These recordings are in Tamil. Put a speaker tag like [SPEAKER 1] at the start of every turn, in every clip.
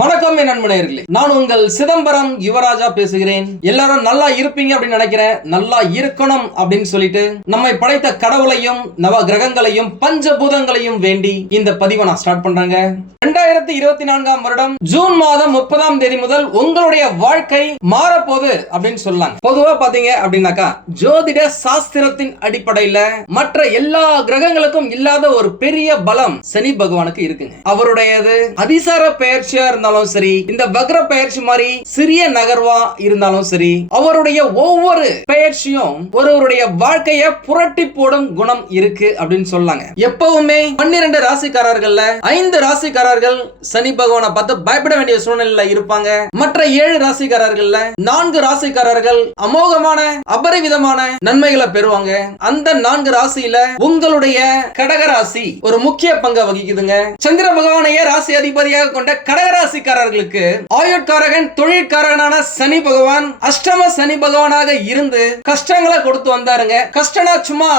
[SPEAKER 1] வணக்கம் என் நண்பனர்களே நான் உங்கள் சிதம்பரம் யுவராஜா பேசுகிறேன். எல்லாரும் நல்லா இருப்பீங்க அப்படின்னு நினைக்கிறேன். நல்லா இருக்கணும் அப்படின்னு சொல்லிட்டு நம்மை படைத்த கடவுளையும் நவ கிரகங்களையும் பஞ்சபூதங்களையும் வேண்டி இந்த பதிவை நான் ஸ்டார்ட் பண்றேங்க. ரெண்டாயிரத்தி இருபத்தி நான்காம் வருடம் ஜூன் மாதம் முப்பதாம் தேதி முதல் உங்களுடைய வாழ்க்கை மாறப்போகுது அப்படின்னு சொல்லலாம் பொதுவா பாத்தீங்க அப்படின்னாக்கா ஜோதிட சாஸ்திரத்தின் அடிப்படையில மற்ற எல்லா கிரகங்களுக்கும் இல்லாத ஒரு பெரிய பலம் சனி பகவானுக்கு இருக்குங்க. அவருடையது அதிசார பெயர்ச்சியா இருந்தாலும் சரி இந்த வக்ர பெயர்ச்சி மாதிரி சிறிய நகர்வா இருந்தாலும் சரி அவருடைய ஒவ்வொரு பெயர்ச்சியும் ஒருவருடைய வாழ்க்கைய புரட்டி போடும் குணம் இருக்கு அப்படின்னு சொல்லாங்க. எப்பவுமே பன்னிரண்டு ராசிக்காரர்கள்ல ஐந்து ராசிக்காரர்கள் சனி பகவானை பார்த்து பயப்பட வேண்டிய சூழ்நிலையில இருப்பாங்க. மற்ற ஏழு ராசிக்காரர்கள்ல நான்கு ராசிக்காரர்கள் அமோகமான அபரிவிதமான நன்மைகளை பெறுவாங்க. அந்த நான்கு ராசியில உங்களுடைய கடகராசி ஒரு முக்கிய பங்கை வகிக்குதுங்க. சந்திர பகவானையே ராசி அதிபதியாக கொண்ட கடகராசி ராசிக்காரர்களுக்கு ஆயுட்காரகன் தொழிற்காரகனான சனி பகவான் அஷ்டம சனி பகவானாக இருந்து கஷ்டங்களை கொடுத்து வந்தாருங்க. கஷ்டம்னா சும்மா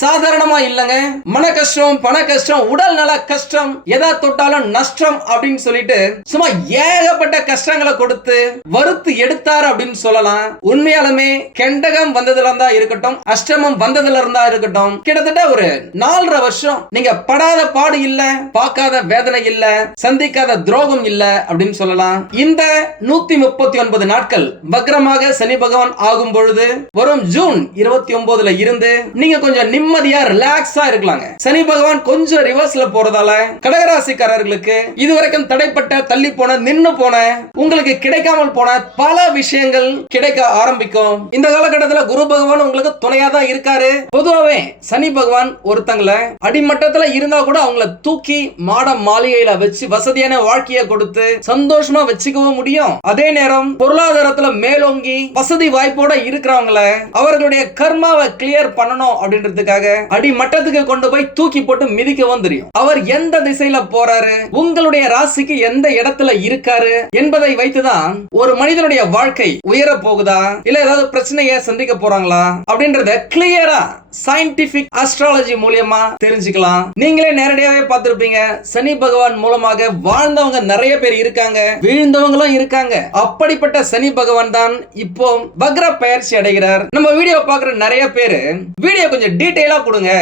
[SPEAKER 1] சாதாரணமா இல்லைங்க. மன கஷ்டம் பண கஷ்டம் உடல் நல கஷ்டம் எதா தொட்டாலும் நஷ்டம் அப்படின்னு சொல்லிட்டு சும்மா ஏகப்பட்ட கஷ்டங்களை கொடுத்து வறுத்து எடுத்தார் அப்படின்னு சொல்லலாம். உண்மையாலுமே கெண்டகம் வந்ததுல இருந்தா இருக்கட்டும் அஷ்டமம் வந்ததுல இருந்தா இருக்கட்டும் கிட்டத்தட்ட ஒரு நாலரை வருஷம் நீங்க படாத பாடு இல்ல பார்க்காத வேதனை இல்ல சந்திக்காத துரோகம் இல்ல அப்படின்னு சொல்லலாம். இந்த நூத்தி முப்பத்தி ஒன்பது நாட்கள் வக்ரமாக சனி பகவான் ஆகும் பொழுது வரும் ஜூன் இருபத்தி ஒன்பதுல இருந்து நீங்க கொஞ்சம் நிம்மதியா ரிலாக்ஸா இருக்கலாங்க. சனி பகவான் கொஞ்சம் ரிவர்ஸ்ல போறதால கடகராசிக்காரர்களுக்கு இதுவரைக்கும் தடைப்பட்ட தள்ளி போன நின்னு போன உங்களுக்கு கிடைக்காமல் போன பல விஷயங்கள் கிடைக்க ஆரம்பிக்கும். இந்த காலகட்டத்தில் குரு பகவான் உங்களுக்கு துணையா தான் இருக்காரு. பொதுவாகவே சனி பகவான் ஒருத்தங்களை அடிமட்டத்தில் இருந்தா கூட அவங்கள தூக்கி மாட மாளிகையில வச்சு வசதியான வாழ்க்கையை கொடுத்து சந்தோஷமா வச்சுக்கவும் முடியும். அதே நேரம் பொருளாதாரத்துல மேலோங்கி வசதி வாய்ப்போட இருக்கிறவங்கள அவர்களுடைய கர்மாவை கிளியர் பண்ணணும் அப்படின்றதுக்காக அடிமட்டத்துக்கு கொண்டு போய் தூக்கி போட்டு மிதிக்கவும் தெரியும். அவர் எந்த திசையில போறாரு? உங்களுடைய ராசிக்கு எந்த இடத்துல இருக்காரு? என்பதை வைத்துதான் ஒரு மனிதனுடைய வாழ்க்கை உயர போகுதா? இல்ல ஏதாவது பிரச்சனையை சந்திக்க போறாங்களா? அப்படின்றத கிளியரா சயின்டிபிக் அஸ்ட்ராலஜி மூலியமா தெரிஞ்சுக்கலாம். நீங்களே நேரடியாவே பார்த்திருப்பீங்க. சனி பகவான் மூலமாக வாழ்ந்தவங்க நிறைய பேர் இருக்காங்க. வீழ்ந்தவங்களும் இருக்காங்க. அப்படிப்பட்ட சனி பகவான் தான் இப்போ வக்ர பயிற்சி அடைகிறார். நம்ம வீடியோ பார்க்குற நிறைய பேர் வீடியோ கொஞ்சம் டீட்டெயிலா கொடுங்க.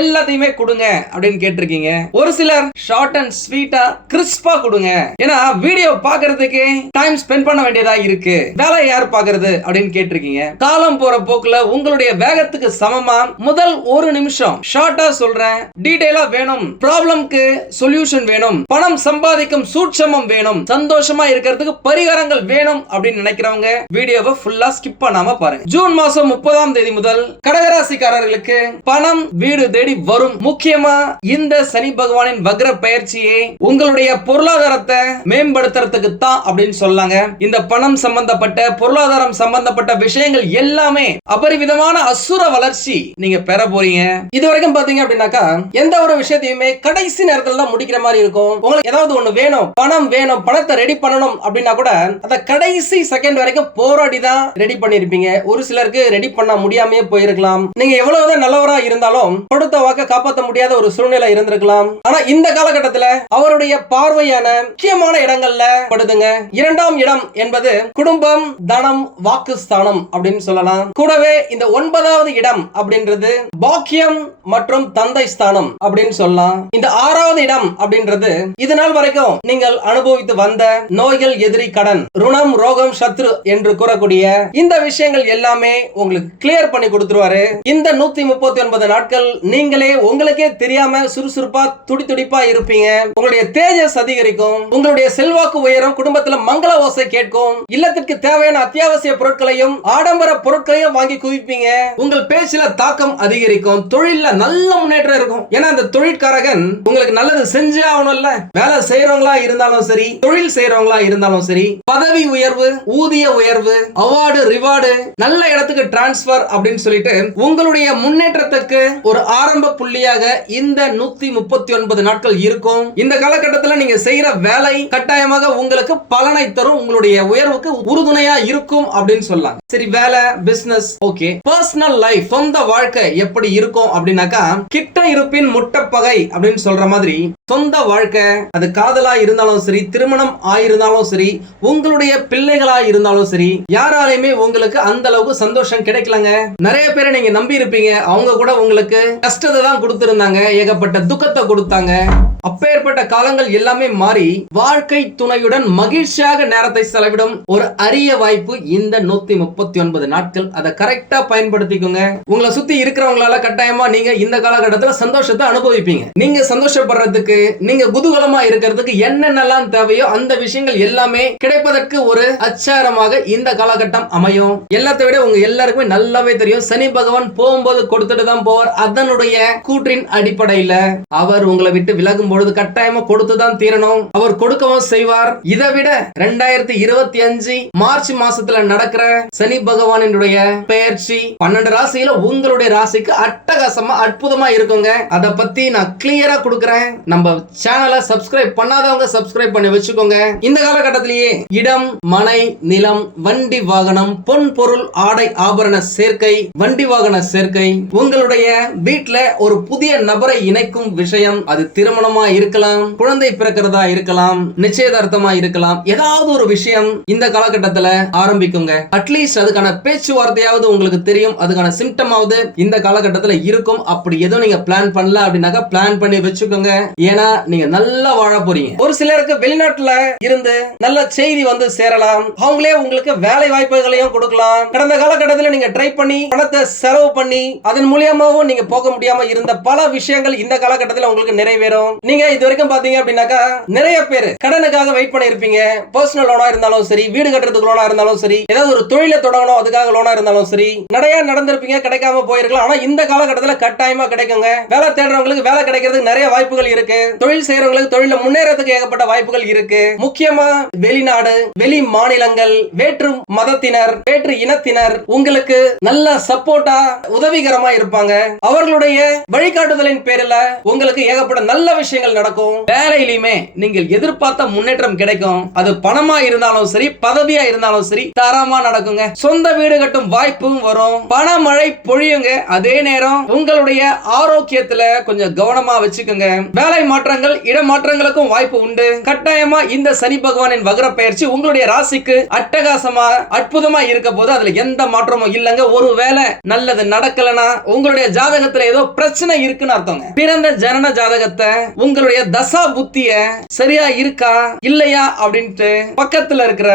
[SPEAKER 1] எல்லாத்தையுமே கொடுங்க அப்படின்னு கேட்டிருக்கீங்க. ஒரு சிலர் ஷார்ட் அண்ட் ஸ்வீட்டா கிறிஸ்பா கொடுங்க. ஏன்னா வீடியோ பார்க்கிறதுக்கு டைம் ஸ்பெண்ட் பண்ண வேண்டியதா இருக்கு. வேலை யார் பார்க்கறது அப்படின்னு கேட்டிருக்கீங்க. காலம் போற போக்குல உங்களுடைய வேகத்துக்கு சமமா முதல் ஒரு நிமிஷம். ஷார்ட்டா சொல்றேன். டீடைலா வேணும். ப்ராப்ளம்க்கு சொல்யூஷன் வேணும். பணம் சம்பாதிக்கும் சூட்சமம் வேணும். சந்தோஷமா இருக்கிறதுக்கு பரிகாரங்கள் வேணும் அப்படின்னு நினைக்கிறவங்க வீடியோவை ஃபுல்லா ஸ்கிப் பண்ணாம பாருங்க. ஜூன் மாசம் முப்பதாம் தேதி முதல் கடகராசிக்காரர்களுக்கு பணம் வீடு தேடி வரும். முக்கியமா இந்த சனி பகவானின் வக்ர பயிற்சியை உங்களுடைய பொருளாதாரத்தை மேம்படுத்துறதுக்கு தான் அப்படின்னு சொல்லாங்க. இந்த பணம் சம்பந்தப்பட்ட பொருளாதாரம் சம்பந்தப்பட்ட விஷயங்கள் எல்லாமே அபரிவிதமான அசுர வளர்ச்சி நீங்க பெற போறீங்க. இது வரைக்கும் பாத்தீங்க அப்படின்னாக்கா எந்த ஒரு விஷயத்தையுமே கடைசி நேரத்துல தான் முடிக்கிற மாதிரி இருக்கும். உங்களுக்கு ஏதாவது ஒண்ணு வேணும் பணம் வேணும் பணத்தை ரெடி பண்ணணும் அப்படின்னா கூட அந்த கடைசி செகண்ட் வரைக்கும் போராடி தான் ரெடி பண்ணிருப்பீங்க. ஒரு சிலருக்கு ரெடி பண்ண முடியாமயே போயிருக்கலாம். நீங்க எவ்வளவுதான் நல்லவரா இருந்தாலும் கொடுத்த வாக்க காப்பாற்ற முடியாத ஒரு சூழ்நிலை இருந்திருக்கலாம். ஆனா இந்த காலகட்டத்துல அவருடைய பார்வையான முக்கியமான இடங்கள்ல படுதுங்க. இரண்டாம் இடம் என்பது குடும்பம் தனம் வாக்குஸ்தானம் அப்படின்னு சொல்லலாம். கூடவே இந்த ஒன்பதாவது இடம் அப்படின்ற அப்படின்றது பாக்கியம் மற்றும் தந்தை ஸ்தானம் அப்படின்னு சொல்லலாம். இந்த ஆறாவது இடம் அப்படின்றது இது நாள் வரைக்கும் நீங்கள் அனுபவித்து வந்த நோய்கள் எதிரி கடன் ருணம் ரோகம் சத்ரு என்று கூறக்கூடிய இந்த விஷயங்கள் எல்லாமே உங்களுக்கு கிளியர் பண்ணி கொடுத்துருவாரு. இந்த நூத்தி முப்பத்தி ஒன்பது நாட்கள் நீங்களே உங்களுக்கே தெரியாம சுறுசுறுப்பா துடி துடிப்பா இருப்பீங்க. உங்களுடைய தேஜஸ் அதிகரிக்கும். உங்களுடைய செல்வாக்கு உயரும். குடும்பத்துல மங்கள ஓசை கேட்கும். இல்லத்திற்கு தேவையான அத்தியாவசிய பொருட்களையும் ஆடம்பர பொருட்களையும் வாங்கி குவிப்பீங்க. உங்கள் பேச்சுல தாக்க தாக்கம் அதிகரிக்கும். தொழில்ல நல்ல முன்னேற்றம் இருக்கும். ஏன்னா அந்த தொழிற்காரகன் உங்களுக்கு நல்லது செஞ்சே ஆகணும்ல. வேலை செய்யறவங்களா இருந்தாலும் சரி தொழில் செய்யறவங்களா இருந்தாலும் சரி பதவி உயர்வு ஊதிய உயர்வு அவார்டு ரிவார்டு நல்ல இடத்துக்கு டிரான்ஸ்பர் அப்படின்னு சொல்லிட்டு உங்களுடைய முன்னேற்றத்துக்கு ஒரு ஆரம்ப புள்ளியாக இந்த நூத்தி முப்பத்தி ஒன்பது நாட்கள் இருக்கும். இந்த காலகட்டத்தில் நீங்க செய்யற வேலை கட்டாயமாக உங்களுக்கு பலனை தரும். உங்களுடைய உயர்வுக்கு உறுதுணையா இருக்கும் அப்படின்னு சொல்லலாம் சரி வேலை பிசினஸ் ஓகே பர்சனல் லைஃப் சொந்த வாழ்க்கை எப்படி இருக்கும் அப்படின்னாக்கா கிட்ட இருப்பின் முட்டப்பகை அப்படின்னு சொல்ற மாதிரி சொந்த வாழ்க்கை அது காதலா இருந்தாலும் சரி திருமணம் ஆயிருந்தாலும் சரி உங்களுடைய பிள்ளைகளா இருந்தாலும் சரி யாராலையுமே உங்களுக்கு அந்த அளவுக்கு சந்தோஷம் கிடைக்கலங்க. நிறைய பேரை நீங்க நம்பி இருப்பீங்க. அவங்க கூட உங்களுக்கு கஷ்டத்தை தான் கொடுத்திருந்தாங்க. ஏகப்பட்ட துக்கத்தை கொடுத்தாங்க. அப்பேற்பட்ட காலங்கள் எல்லாமே மாறி வாழ்க்கை துணையுடன் மகிழ்ச்சியாக நேரத்தை செலவிடும் ஒரு அரிய வாய்ப்பு இந்த நூத்தி முப்பத்தி ஒன்பது நாட்கள். அதை கரெக்டா பயன்படுத்திக்கோங்க. உங்களை சுத்தி இருக்கிறவங்களால கட்டாயமா நீங்க இந்த காலகட்டத்துல சந்தோஷத்தை அனுபவிப்பீங்க. நீங்க சந்தோஷப்படுறதுக்கு நீங்க குதூகலமா இருக்கிறதுக்கு என்னென்னலாம் தேவையோ அந்த விஷயங்கள் எல்லாமே கிடைப்பதற்கு ஒரு அச்சாரமாக இந்த காலகட்டம் அமையும். எல்லாத்தை விட உங்க எல்லாருக்குமே நல்லாவே தெரியும். சனி பகவான் போகும்போது கொடுத்துட்டு தான் போவார். அதனுடைய கூற்றின் அடிப்படையில அவர் உங்களை விட்டு விலகும் பொழுது கட்டாயமா கொடுத்துதான் தீரணும். அவர் கொடுக்கவும் செய்வார். இதை விட ரெண்டாயிரத்தி இருபத்தி அஞ்சு மார்ச் மாசத்துல நடக்கிற சனி பகவானினுடைய பெயர்ச்சி பன்னெண்டு ராசியில உங்களுடைய ராசிக்கு அட்டகாசமா அற்புதமா இருக்குங்க. அதை பத்தி நான் கிளியரா கொடுக்கறேன். நம்ம சேனலை சப்ஸ்கிரைப் பண்ணாதவங்க சப்ஸ்கிரைப் பண்ணி வச்சுக்கோங்க. இந்த காலகட்டத்திலேயே இடம் மனை நிலம் வண்டி வாகனம் பொன் பொருள் ஆடை ஆபரண சேர்க்கை வண்டி வாகன சேர்க்கை உங்களுடைய வீட்டுல ஒரு புதிய நபரை இணைக்கும் விஷயம் அது திருமணமா இருக்கலாம் குழந்தை பிறக்கிறதா இருக்கலாம் நிச்சயதார்த்தமா இருக்கலாம். ஏதாவது ஒரு விஷயம் இந்த காலகட்டத்துல ஆரம்பிக்குங்க. அட்லீஸ்ட் அதுக்கான பேச்சுவார்த்தையாவது உங்களுக்கு தெரியும் அதுக்கான சிம்டமாவது இந்த காலகட்டத்துல இருக்கும். அப்படி எதுவும் நீங்க பிளான் பண்ணல அப்படின்னாக்கா பிளான் பண்ணி வச்சுக்கோங்க. ஏன்னா நீங்க நல்லா வாழ போறீங்க. ஒரு சிலருக்கு வெளிநாட்டுல இருந்து நல்ல செய்தி வந்து சேரலாம். அவங்களே உங்களுக்கு வேலை வாய்ப்புகளையும் கொடுக்கலாம். கடந்த காலகட்டத்தில் நீங்க ட்ரை பண்ணி பணத்தை செலவு பண்ணி அதன் மூலியமாவும் நீங்க போக முடியாம இருந்த பல விஷயங்கள் இந்த காலகட்டத்தில் உங்களுக்கு நிறைவேறும். நீங்க இது வரைக்கும் பாத்தீங்க அப்படின்னாக்கா நிறைய பேர் கடனுக்காக வெயிட் பண்ணி இருப்பீங்க பர்சனல் லோனா இருந்தாலும் சரி வீடு கட்டுறதுக்கு லோனா இருந்தாலும் சரி ஏதாவது ஒரு தொழிலை தொடங்கணும் அதுக்காக லோனா இருந்தாலும் சரி நிறைய நடந்திருப்பீங்க கிடைக்காம போயிருக்கலாம். ஆனா இந்த காலகட்டத்தில் கட்டாயமா கிடைக்குங்க. வேலை தேடுறவங்களுக்கு வேலை கிடைக்கிறதுக்கு நிறைய வாய்ப்புகள் இருக்கு. தொழில் செய்யறவங்களுக்கு தொழில முன்னேறதுக்கு ஏகப்பட்ட வாய்ப்புகள் இருக்கு. முக்கியமா வெளிநாடு வெளி மாநிலங்கள் வேற்று மதத்தினர் வேற்று இனத்தினர் உங்களுக்கு நல்ல சப்போர்ட்டா உதவிகரமா இருப்பாங்க. அவர்களுடைய வழிகாட்டுதலின் பேரில் உங்களுக்கு ஏகப்பட்ட நல்ல விஷயம் விஷயங்கள் நடக்கும். வேலையிலுமே நீங்கள் எதிர்பார்த்த முன்னேற்றம் கிடைக்கும். அது பணமா இருந்தாலும் சரி பதவியா இருந்தாலும் சரி தரமா நடக்குங்க. சொந்த வீடு கட்டும் வாய்ப்பும் வரும். பணமழை பொழியுங்க. அதே நேரம் உங்களுடைய ஆரோக்கியத்துல கொஞ்சம் கவனமா வச்சுக்கோங்க. வேலை மாற்றங்கள் இடமாற்றங்களுக்கும் வாய்ப்பு உண்டு. கட்டாயமா இந்த சனி பகவானின் வகர பயிற்சி உங்களுடைய ராசிக்கு அட்டகாசமா அற்புதமா இருக்க போது அதுல எந்த மாற்றமும் இல்லைங்க. ஒருவேளை நல்லது நடக்கலனா உங்களுடைய ஜாதகத்துல ஏதோ பிரச்சனை இருக்குன்னு அர்த்தங்க. பிறந்த ஜனன ஜாதகத்தை உங்களுடைய தசா புத்திய சரியா இருக்கா இல்லையா அப்படின்ட்டு பக்கத்துல இருக்கிற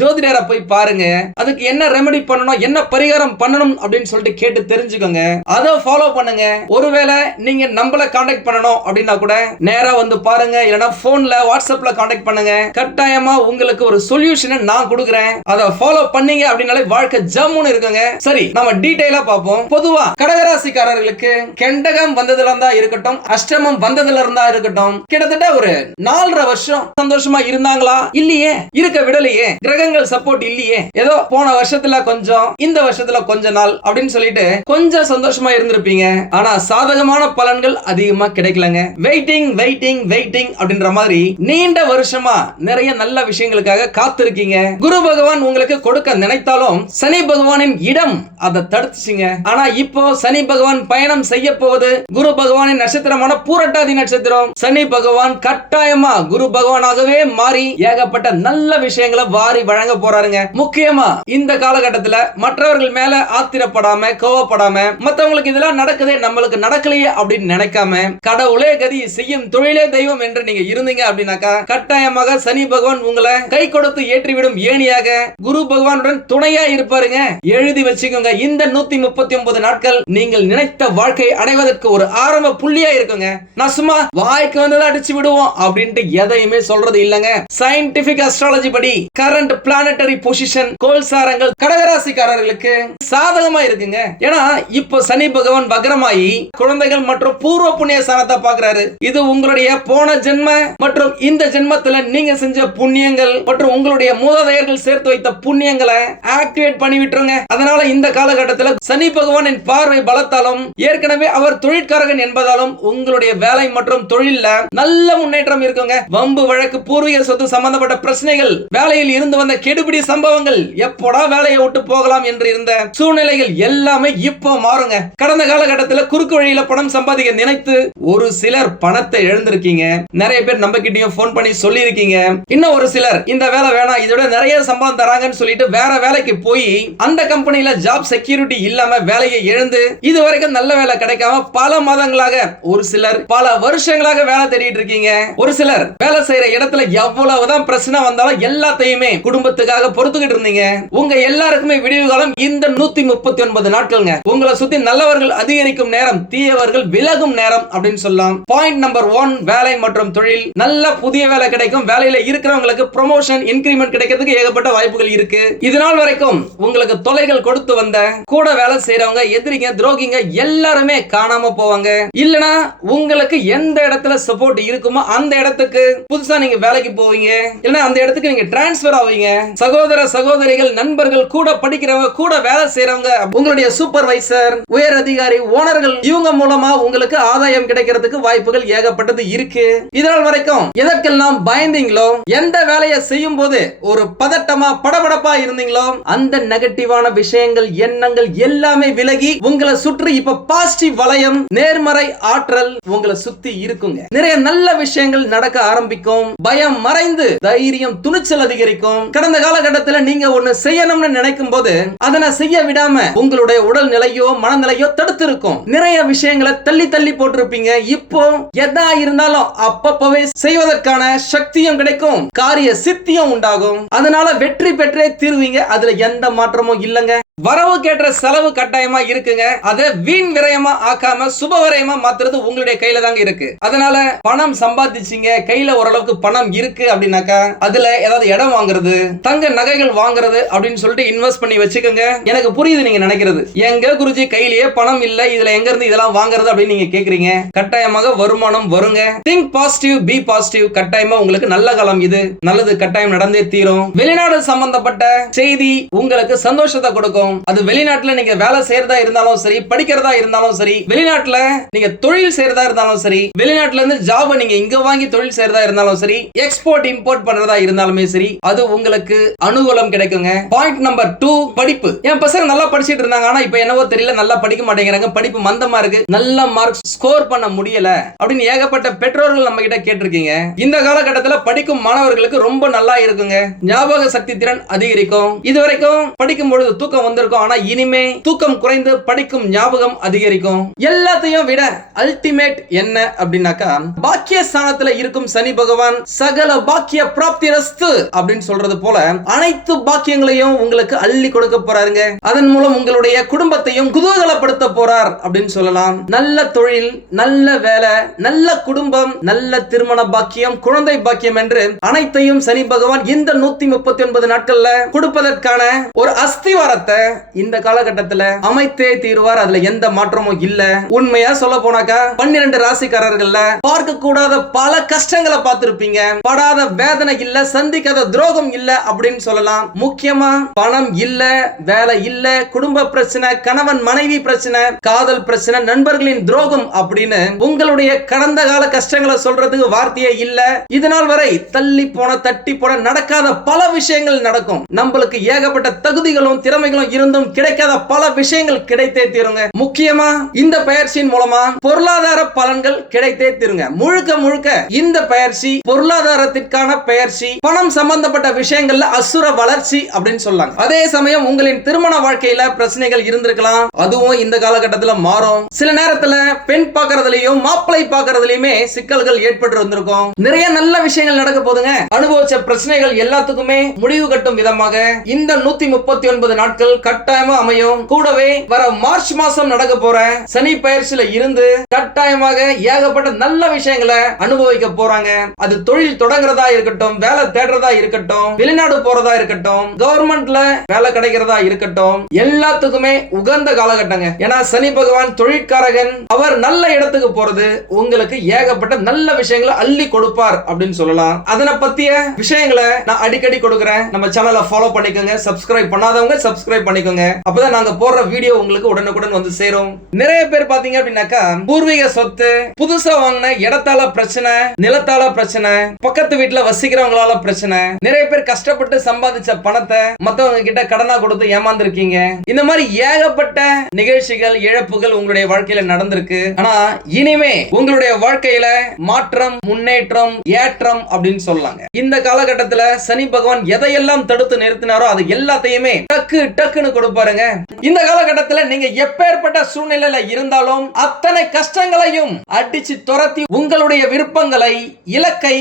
[SPEAKER 1] ஜோதிடரை போய் பாருங்க. அதுக்கு என்ன ரெமெடி பண்ணணும் என்ன பரிகாரம் பண்ணணும் அப்படின்னு சொல்லிட்டு கேட்டு தெரிஞ்சுக்கோங்க. அதை ஃபாலோ பண்ணுங்க. ஒருவேளை நீங்க நம்மள காண்டாக்ட் பண்ணணும் அப்படின்னா கூட நேரா வந்து பாருங்க. இல்லைன்னா போன்ல வாட்ஸ்அப்ல காண்டாக்ட் பண்ணுங்க. கட்டாயமா உங்களுக்கு ஒரு சொல்யூஷனை நான் கொடுக்குறேன். அதை ஃபாலோ பண்ணீங்க அப்படின்னாலே வாழ்க்கை ஜம்முன்னு இருக்குங்க. சரி நம்ம டீடைலா பார்ப்போம். பொதுவா கடகராசிக்காரர்களுக்கு கெண்டகம் வந்ததுல இருந்தா இருக்கட்டும் அஷ்டமம் வந்ததுல இருந்தா இருக்கட்டும். கிட்டத்தட்ட ஒரு நாலரை வருஷம் சந்தோஷமா இருந்தாங்களா? இல்லையே. இருக்க விடலையே. கிரகங்கள் சப்போர்ட் இல்லையே. ஏதோ போன வருஷத்துல கொஞ்சம் இந்த வருஷத்துல கொஞ்ச நாள் அப்படின்னு சொல்லிட்டு கொஞ்சம் சந்தோஷமா இருந்திருப்பீங்க. ஆனா சாதகமான பலன்கள் அதிகமா கிடைக்கலங்க. வெயிட்டிங் வெயிட்டிங் வெயிட்டிங் அப்படின்ற மாதிரி நீண்ட வருஷமா நிறைய நல்ல விஷயங்களுக்காக காத்திருக்கீங்க. குரு பகவான் உங்களுக்கு கொடுக்க நினைத்தாலும் சனி பகவானின் இடம் அதை தடுத்துச்சுங்க. ஆனா இப்போ சனி பகவான் பயணம் செய்ய போவது குரு பகவானின் நட்சத்திரமான பூரட்டாதி நட்சத்திரம். சனி பகவான் கட்டாயமா குரு பகவானாகவே மாறி ஏகப்பட்ட நல்ல விஷயங்களை வாரி வழங்க போறாருங்க. முக்கியமா இந்த காலகட்டத்துல மற்றவர்கள் மேல ஆத்திரப்படாம கோவப்படாம மத்தவங்களுக்கு இதெல்லாம் நடக்குதே நம்மளுக்கு நடக்கலையே அப்படின்னு நினைக்காம கடவுளே கதி செய்யும் தொழிலே தெய்வம் என்று நீங்க இருந்தீங்க அப்படின்னாக்கா கட்டாயமாக சனி பகவான் உங்களை கை கொடுத்து ஏற்றிவிடும் ஏணியாக குரு பகவானுடன் துணையா இருப்பாருங்க. எழுதி வச்சுக்கோங்க. இந்த நூத்தி முப்பத்தி ஒன்பது நாட்கள் நீங்கள் நினைத்த வாழ்க்கை அடைவதற்கு ஒரு ஆரம்ப புள்ளியா இருக்குங்க. நான் சும்மா வாய்க்கு வந்ததை அடிச்சு விடுவோம் அப்படின்ட்டு எதையுமே சொல்றது இல்லைங்க. சயின்டிபிக் அஸ்ட்ராலஜி படி கரண்ட் பிளானட்டரி பொசிஷன் கோல்சாரங்கள் கடகராசிக்காரர்களுக்கு சாதகமா இருக்குங்க. ஏன்னா இப்போ சனி பகவான் வக்ரமாயி குழந்தைகள் மற்றும் பூர்வ புண்ணிய ஸ்தானத்தை பாக்குறாரு இது உங்களுடைய போன ஜென்ம மற்றும் இந்த ஜென்மத்துல நீங்க செஞ்ச புண்ணியங்கள் மற்றும் உங்களுடைய மூதாதையர்கள் சேர்த்து வைத்த புண்ணியங்களை ஆக்டிவேட் பண்ணி விட்டுருங்க. அதனால இந்த காலகட்டத்தில் சனி பகவானின் பார்வை பலத்தாலும் ஏற்கனவே அவர் தொழிற்காரகன் என்பதாலும் உங்களுடைய வேலை மற்றும் தொழில்ல நல்ல முன்னேற்றம் இருக்குங்க. வம்பு வழக்கு பூர்வீக சொத்து சம்பந்தப்பட்ட பிரச்சனைகள் வேலையில் இருந்து வந்த கெடுபிடி சம்பவங்கள் எப்போடா வேலையை விட்டு போகலாம் என்று இருந்த சூழ்நிலைகள் எல்லாமே இப்போ மாறுங்க. கடந்த காலகட்டத்தில் குறுக்கு வழியில பணம் சம்பாதிக்க நினைத்து ஒரு சிலர் பணத்தை இழந்திருக்கீங்க நிறைய பேர் நம்ம கிட்டயும் போன் பண்ணி சொல்லியிருக்கீங்க. இன்னும் ஒரு சிலர் இந்த வேலை வேணாம் இதோட நிறைய சம்பளம் தராங்கன்னு சொல்லிட்டு வேற வேலைக்கு போய் அந்த கம்பெனியில ஜாப் செக்யூரிட்டி இல்லாம வேலையை இழந்து இது வரைக்கும் நல்ல வேலை கிடைக்காம பல மாதங்களாக ஒரு சிலர் பல வருஷங்கள் வருஷங்களாக வேலை தேடிட்டு இருக்கீங்க? ஒரு சிலர் வேலை செய்யற இடத்துல எவ்வளவுதான் பிரச்சனை வந்தாலும் எல்லாத்தையுமே குடும்பத்துக்காக பொறுத்துக்கிட்டு இருந்தீங்க. உங்க எல்லாருக்குமே விடிவு காலம் இந்த நூத்தி முப்பத்தி ஒன்பது நாட்கள்ங்க. உங்களை சுத்தி நல்லவர்கள் அதிகரிக்கும் நேரம் தீயவர்கள் விலகும் நேரம் அப்படின்னு சொல்லலாம். பாயிண்ட் நம்பர் ஒன் வேலை மற்றும் தொழில். நல்ல புதிய வேலை கிடைக்கும். வேலையில இருக்கிறவங்களுக்கு ப்ரொமோஷன் இன்கிரிமெண்ட் கிடைக்கிறதுக்கு ஏகப்பட்ட வாய்ப்புகள் இருக்கு. இது நாள் வரைக்கும் உங்களுக்கு தொலைகள் கொடுத்து வந்த கூட வேலை செய்யறவங்க எதிரிங்க துரோகிங்க எல்லாருமே காணாம போவாங்க. இல்லனா உங்களுக்கு எந்த இடத்துல சப்போர்ட் இருக்குமோ? அந்த இடத்துக்கு புதுசா நீங்க வேலைக்கு போவீங்க. இல்லைன்னா அந்த இடத்துக்கு நீங்க டிரான்ஸ்பர் ஆவீங்க. சகோதர சகோதரிகள் நண்பர்கள் கூட படிக்கிறவங்க கூட வேலை செய்யறவங்க உங்களுடைய சூப்பர்வைசர் உயர் அதிகாரி ஓனர்கள் இவங்க மூலமா உங்களுக்கு ஆதாயம் கிடைக்கிறதுக்கு வாய்ப்புகள் ஏகப்பட்டது இருக்கு. இதனால் வரைக்கும் எதற்கெல்லாம் பயந்தீங்களோ எந்த வேலையை செய்யும் போது ஒரு பதட்டமா படபடப்பா இருந்தீங்களோ அந்த நெகட்டிவான விஷயங்கள் எண்ணங்கள் எல்லாமே விலகி உங்களை சுற்றி இப்ப பாசிட்டிவ் வளையம் நேர்மறை ஆற்றல் உங்களை சுத்தி இருக்குங்க நிறைய நல்ல விஷயங்கள் நடக்க ஆரம்பிக்கும். பயம் மறைந்து தைரியம் துணிச்சல் அதிகரிக்கும். கடந்த காலகட்டத்தில் நீங்க ஒண்ணு செய்யணும்னு நினைக்கும் போது அதனை செய்ய விடாம உங்களுடைய உடல் நிலையோ மனநிலையோ தடுத்து இருக்கும் நிறைய விஷயங்களை தள்ளி தள்ளி போட்டிருப்பீங்க. இப்போ எதா இருந்தாலும் அப்பப்பவே செய்வதற்கான சக்தியும் கிடைக்கும். காரிய சித்தியும் உண்டாகும். அதனால வெற்றி பெற்றே தீர்வீங்க. அதுல எந்த மாற்றமும் இல்லைங்க. வரவு கேட்ட செலவு கட்டாயமா இருக்குங்க. அதை வீண் விரயமா ஆக்காம சுப விரயமா மாத்துறது உங்களுடைய கையில தாங்க இருக்கு. அதனால பணம் சம்பாதிச்சீங்க. கையில ஓரளவுக்கு பணம் இருக்கு அப்படின்னாக்கா அதுல ஏதாவது இடம் வாங்குறது தங்க நகைகள் வாங்குறது அப்படின்னு சொல்லிட்டு இன்வெஸ்ட் பண்ணி வச்சுக்கோங்க. எனக்கு புரியுது நீங்க நினைக்கிறது. எங்க குருஜி கையிலேயே பணம் இல்ல இதுல எங்க இருந்து இதெல்லாம் வாங்குறது அப்படின்னு நீங்க கேக்குறீங்க. கட்டாயமாக வருமானம் வருங்க. திங்க் பாசிட்டிவ் பி பாசிட்டிவ் கட்டாயமா உங்களுக்கு நல்ல காலம் இது. நல்லது கட்டாயம் நடந்தே தீரும். வெளிநாடு சம்பந்தப்பட்ட செய்தி உங்களுக்கு சந்தோஷத்தை கொடுக்கும். அது வெளிநாட்டுல நீங்க வேலை செய்யறதா இருந்தாலும் சரி படிக்கிறதா இருந்தாலும் சரி வெளிநாட்டுல நீங்க தொழில் செய்யறதா இருந்தாலும் சரி வெளிநாட்டு இருந்து ஜாப் நீங்க இங்க வாங்கி தொழில் செய்யறதா இருந்தாலும் சரி எக்ஸ்போர்ட் இம்போர்ட் பண்றதா இருந்தாலுமே சரி அது உங்களுக்கு அனுகூலம் கிடைக்குங்க. பாயிண்ட் நம்பர் டூ படிப்பு. என் பசங்க நல்லா படிச்சிட்டு இருந்தாங்க ஆனா இப்ப என்னவோ தெரியல நல்லா படிக்க மாட்டேங்கிறாங்க. படிப்பு மந்தமா இருக்கு. நல்ல மார்க் ஸ்கோர் பண்ண முடியல அப்படின்னு ஏகப்பட்ட பெற்றோர்கள் நம்ம கிட்ட கேட்டிருக்கீங்க. இந்த காலகட்டத்துல படிக்கும் மாணவர்களுக்கு ரொம்ப நல்லா இருக்குங்க. ஞாபக சக்தி திறன் அதிகரிக்கும். இது வரைக்கும் படிக்கும் பொழுது தூக்கம் வந்திருக்கும் ஆனா இனிமே தூக்கம் குறைந்து படிக்கும் ஞாபகம் அதிகரிக்கும். எல்லாத்தையும் விட அல்டிமேட் என்ன அப்படின்னா அப்படின்னாக்கா பாக்கிய ஸ்தானத்துல இருக்கும் சனி பகவான் சகல பாக்கிய பிராப்தி ரஸ்து அப்படின்னு சொல்றது போல அனைத்து பாக்கியங்களையும் உங்களுக்கு அள்ளி கொடுக்க போறாருங்க. அதன் மூலம் உங்களுடைய குடும்பத்தையும் குதூகலப்படுத்த போறார் அப்படின்னு சொல்லலாம். நல்ல தொழில் நல்ல வேலை நல்ல குடும்பம் நல்ல திருமண பாக்கியம் குழந்தை பாக்கியம் என்று அனைத்தையும் சனி பகவான் இந்த நூத்தி முப்பத்தி ஒன்பது நாட்கள்ல கொடுப்பதற்கான ஒரு அஸ்திவாரத்தை இந்த காலகட்டத்துல அமைத்தே தீர்வார். அதுல எந்த மாற்றமும் இல்ல. உண்மையா சொல்ல போனாக்கா பன்னிரண்டு ராசிக்காரர்கள் ராசிக்காரர்கள்ல பார்க்க கூடாத பல கஷ்டங்களை பார்த்திருப்பீங்க. படாத வேதனை இல்ல சந்திக்காத துரோகம் இல்ல அப்படின்னு சொல்லலாம். முக்கியமா பணம் இல்ல வேலை இல்ல குடும்ப பிரச்சனை கணவன் மனைவி பிரச்சனை காதல் பிரச்சனை நண்பர்களின் துரோகம் அப்படின்னு உங்களுடைய கடந்த கால கஷ்டங்களை சொல்றதுக்கு வார்த்தையே இல்ல. இதனால் வரை தள்ளி போன தட்டி போன நடக்காத பல விஷயங்கள் நடக்கும். நம்மளுக்கு ஏகப்பட்ட தகுதிகளும் திறமைகளும் இருந்தும் கிடைக்காத பல விஷயங்கள் கிடைத்தே தீருங்க. முக்கியமா இந்த பயிற்சியின் மூலமா பொருளாதார பலன்கள் கிடைத்தே தீருங்க முழுக்க முழுக்க இந்த பயிற்சி பொருளாதாரத்திற்கான பயிற்சி பணம் சம்பந்தப்பட்ட விஷயங்கள்ல அசுர வளர்ச்சி அப்படின்னு சொல்லாங்க. அதே சமயம் உங்களின் திருமண வாழ்க்கையில பிரச்சனைகள் இருந்திருக்கலாம். அதுவும் இந்த காலகட்டத்துல மாறும். சில நேரத்துல பெண் பாக்குறதுலயும் மாப்பிளை பாக்குறதுலயுமே சிக்கல்கள் ஏற்பட்டு வந்திருக்கும். நிறைய நல்ல விஷயங்கள் நடக்க போதுங்க. அனுபவிச்ச பிரச்சனைகள் எல்லாத்துக்குமே முடிவு கட்டும் விதமாக இந்த நூத்தி முப்பத்தி ஒன்பது நாட்கள் கட்டாயமா அமையும். கூடவே வர மார்ச் மாசம் நடக்க போற சனி பயிற்சியில இருந்து கட்டாயமாக ஏகப்பட்ட நல்ல விஷயங்களை அனுபவிக்க போறாங்க. அது தொழில் தொடங்குறதா இருக்கட்டும் வேலை தேடுறதா இருக்கட்டும் வெளிநாடு போறதா இருக்கட்டும் கவர்மெண்ட்ல வேலை கிடைக்கிறதா இருக்கட்டும் எல்லாத்துக்குமே உகந்த காலகட்டங்க. ஏன்னா சனி பகவான் தொழிற்காரகன் அவர் நல்ல இடத்துக்கு போறது உங்களுக்கு ஏகப்பட்ட நல்ல விஷயங்களை அள்ளி கொடுப்பார் அப்படின்னு சொல்லலாம். அதனை பத்திய விஷயங்களை நான் அடிக்கடி கொடுக்குறேன். நம்ம சேனலை ஃபாலோ பண்ணிக்கோங்க. சப்ஸ்கிரைப் பண்ணாதவங்க சப்ஸ்கிரைப் பண்ணிக்கோங்க. அப்பதான் நாங்க போடுற வீடியோ உங்களுக்கு உடனுக்குடன் வந்து சேரும். நிறைய பேர் பாத்தீங்க அப்படின்னாக்கா பூர்வீக சொத்து புதுசா வாங்கின இடத்தால பிரச்சனை நிலத்தால பிரச்சனை பக்கத்து வீட்டுல வசிக்கிறவங்களால பிரச்சனை. நிறைய பேர் கஷ்டப்பட்டு சம்பாதிச்ச பணத்தை மத்தவங்க கிட்ட கடனா கொடுத்து ஏமாந்துருக்கீங்க. இந்த மாதிரி ஏகப்பட்ட நிகழ்ச்சிகள் இழப்புகள் உங்களுடைய வாழ்க்கையில நடந்திருக்கு. ஆனா இனிமே உங்களுடைய வாழ்க்கையில மாற்றம் முன்னேற்றம் ஏற்றம் அப்படின்னு சொல்லாங்க இந்த காலகட்டத்துல சனி பகவான் எதையெல்லாம் தடுத்து நிறுத்தினாரோ அது எல்லாத்தையுமே டக்கு டக்குன்னு கொடுப்பாருங்க. இந்த காலகட்டத்துல நீங்க எப்பேற்பட்ட சூழ்நிலையில இருந்தாலும் அத்தனை கஷ்டங்களையும் அடிச்சு துரத்தி உங்களுடைய விருப்பங்களை இலக்கை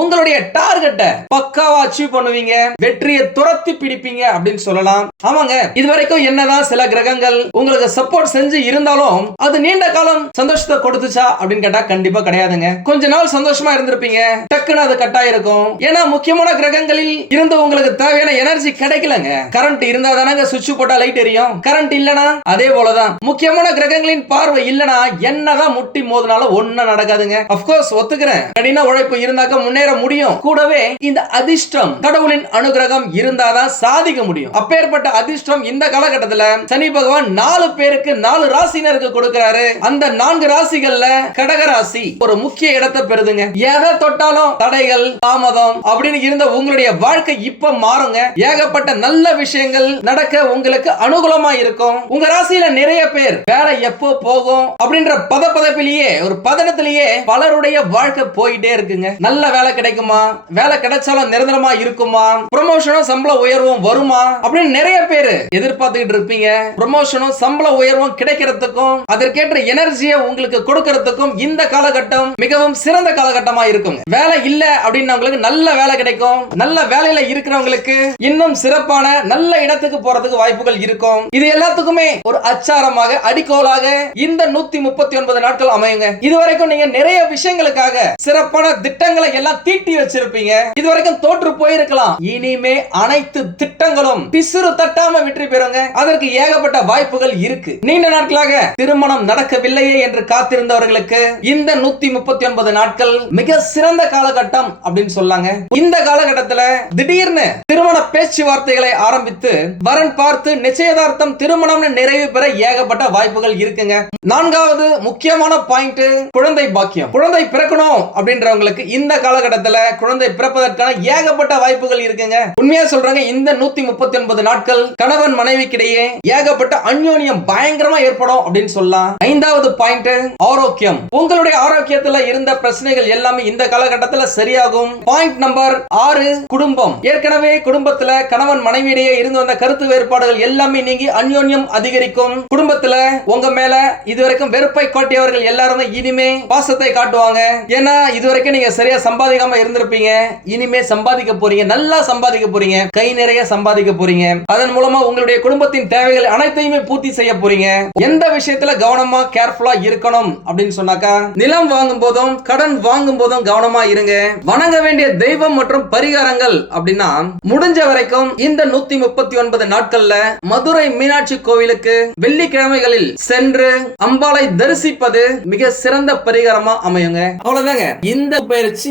[SPEAKER 1] உங்களுடைய டார்கெட்டை பக்காவா அச்சீவ் பண்ணுவீங்க வெற்றியை துரத்தி பிடிப்பீங்க அப்படின்னு சொல்லலாம். ஆமாங்க இது வரைக்கும் என்னதான் சில கிரகங்கள் உங்களுக்கு சப்போர்ட் செஞ்சு இருந்தாலும் அது நீண்ட காலம் சந்தோஷத்தை கொடுத்துச்சா அப்படின்னு கேட்டா கண்டிப்பா கிடையாதுங்க. கொஞ்ச நாள் சந்தோஷமா இருந்திருப்பீங்க டக்குன்னு அது கட்டாயிருக்கும் இருக்கும் ஏன்னா முக்கியமான கிரகங்களில் இருந்து உங்களுக்கு தேவையான எனர்ஜி கிடைக்கலங்க. கரண்ட் இருந்தா தானங்க சுவிட்ச் போட்டா லைட் எரியும். கரண்ட் இல்லனா அதே போலதான். முக்கியமான கிரகங்களின் பார்வை இல்லனா என்னதான் முட்டி மோதினாலும் ஒண்ணும் நடக்காதுங்க. அப்கோர்ஸ் ஒத்துக்கிறேன். கடின உழைப்பு இருந்தாக்க முன்னேற முடியும். கூடவே இந்த அதிர்ஷ்டம் கடவுளின் அனுகிரகம் இருந்தாதான் சாதிக்க முடியும். அப்பேற்பட்ட அதிர்ஷ்டம் இந்த காலகட்டத்துல சனி பகவான் நாலு பேருக்கு நாலு ராசினருக்கு கொடுக்கிறாரு. அந்த நான்கு ராசிகள்ல கடக ராசி ஒரு முக்கிய இடத்தை பெறுதுங்க. எதை தொட்டாலும் தடைகள் தாமதம் அப்படின்னு இருந்த உங்களுடைய வாழ்க்கை இப்ப மாறுங்க. ஏகப்பட்ட நல்ல விஷயங்கள் நடக்க உங்களுக்கு அனுகூலமா இருக்கும். உங்க ராசியில நிறைய பேர் வேலை எப்போ போகும் அப்படின்ற பத பதப்பிலேயே ஒரு பதனத்திலேயே பலருடைய வாழ்க்கை போயிட்டே இருக்குங்க. நல்ல வேலை கிடைக்குமா? வேலை கிடைச்சாலும் நிரந்தரமா இருக்குமா? ப்ரொமோஷனும் சம்பள உயர்வும் வருமா? அப்படின்னு நிறைய பேர் எதிர்பார்த்துக்கிட்டு இருப்பீங்க. ப்ரொமோஷனும் சம்பள உயர்வும் கிடைக்கிறதுக்கும் அதற்கேற்ற எனர்ஜியை உங்களுக்கு கொடுக்கறதுக்கும் இந்த காலகட்டம் மிகவும் சிறந்த காலகட்டமா இருக்கும் வேலை இல்ல அப்படின்னவங்களுக்கு நல்ல வேலை கிடைக்கும். நல்ல வேலையில இருக்கிறவங்களுக்கு இன்னும் சிறப்பான நல்ல இடத்துக்கு போறதுக்கு வாய்ப்புகள் இருக்கும். இது எல்லாத்துக்குமே ஒரு அச்சாரமாக அடிக்கோலாக இந்த நூத்தி முப்பத்தி ஒன்பது நாட்கள் அமையுங்க. இதுவரைக்கும் நீங்க நிறைய விஷயங்களுக்காக சிறப்பான திட்டங்களை எல்லாம் தீட்டி வச்சிருப்பீங்க. இதுவரைக்கும் தோற்று போயிருக்கலாம். இனிமே அனைத்து திட்டங்களும் பிசுறு தட்டாம வெற்றி பெறுங்க. அதற்கு ஏகப்பட்ட வாய்ப்புகள் இருக்கு. நீண்ட நாட்களாக திருமணம் நடக்கவில்லையே என்று காத்திருந்தவர்களுக்கு இந்த நூத்தி முப்பத்தி ஒன்பது நாட்கள் மிக சிறந்த காலகட்டம் அப்படின்னு சொல்லாங்க. இந்த காலகட்டத்துல திடீர்னு திருமண பேச்சுவார்த்தைகளை ஆரம்பித்து வரன் பார்த்து நிச்சயதார்த்தம் திருமணம்னு நிறைவு பெற ஏகப்பட்ட வாய்ப்புகள் இருக்குங்க. நான்காவது முக்கியமான பாயிண்ட் குழந்தை பாக்கியம். குழந்தை பிறக்கணும் அப்படின்றவங்களுக்கு இந்த காலகட்டத்துல குழந்தை பிறப்பதற்கான ஏகப்பட்ட வாய்ப்புகள் இருக்குங்க. உண்மையா சொல்றாங்க இந்த நூத்தி முப்பத்தி ஒன்பது நாட்கள் கணவன் மனைவிக்கிடையே ஏகப்பட்ட அந்யோன்யம் பயங்கரமா ஏற்படும் அப்படின்னு சொல்லலாம். ஐந்தாவது பாயிண்ட் ஆரோக்கியம். உங்களுடைய ஆரோக்கியத்துல இருந்த பிரச்சனைகள் எல்லாமே இந்த காலகட்டத்துல சரியாகும். பாயிண்ட் நம்பர் ஆறு குடும்பம். ஏற்கனவே குடும்பத்துல கணவன் மனைவியிடையே இருந்து வந்த கருத்து வேறுபாடுகள் எல்லாமே நீங்கி அந்யோன்யம் அதிகரிக்கும். குடும்பத்துல உங்க மேல இதுவரைக்கும் வெறுப்பை காட்டியவர்கள் எல்லாருமே இனிமே பாசத்தை காட்டுவாங்க. ஏன்னா இதுவரைக்கும் நீங்க சரியா சம்பாதிக்காம இருந்திருப்பீங்க. இனிமே சம்பாதிக்க போறீங்க. நல்லா சம்பாதிக்க போறீங்க. கை நிறைய சம்பாதிக்க போறீங்க. அதன் மூலமா உங்களுடைய குடும்பத்தின் தேவைகள் அனைத்தையுமே பூர்த்தி செய்ய போறீங்க. எந்த விஷயத்துல கவனமா கேர்ஃபுல்லா இருக்கணும் அப்படின்னு சொன்னாக்கா நிலம் வாங்கும் போதும் கடன் வாங்கும் போதும் கவனமா இருங்க. வணங்க வேண்டிய தெய்வம் மற்றும் பரிகாரங்கள் அப்படின்னா முடிஞ்ச வரைக்கும் இந்த நூத்தி முப்பத்தி ஒன்பது நாட்கள்ல மதுரை மீனாட்சி கோவிலுக்கு வெள்ளிக்கிழமைகளில் சென்று அம்பாளை தரிசிப்பது மிக சிறந்த பரிகாரமா அமையுங்க. அவ்வளவுதாங்க. இந்த பயிற்சி